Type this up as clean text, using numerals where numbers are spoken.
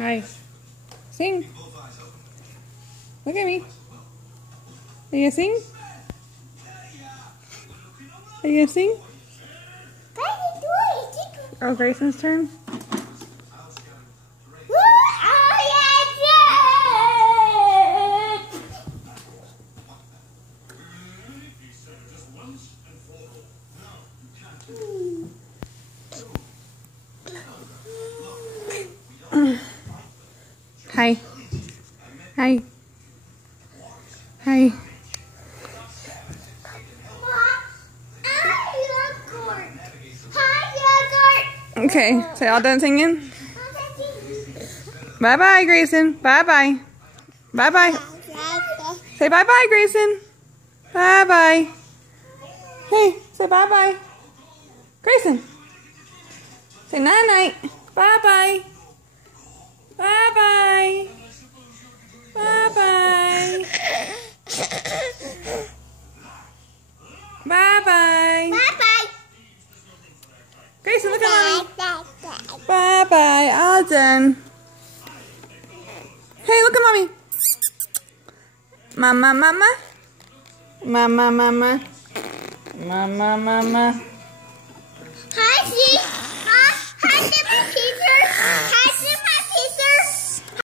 Hi. Sing. Look at me. Are you gonna sing? Are you gonna sing? Oh, Grayson's turn. Hi. Hi. Hi. Okay, so y'all done singing? Bye-bye, Grayson. Bye-bye. Bye-bye. Say bye-bye, Grayson. Bye-bye. Hey, say bye-bye. Grayson. Say night-night. Bye-bye. Bye-bye. Bye-bye. Bye-bye. Bye-bye. Grayson, look at mommy. Bye-bye. All done. Hey, look at mommy. Mama, mama. Mama, mama. Mama, mama. Hi, teacher. Hi, teacher. Hi,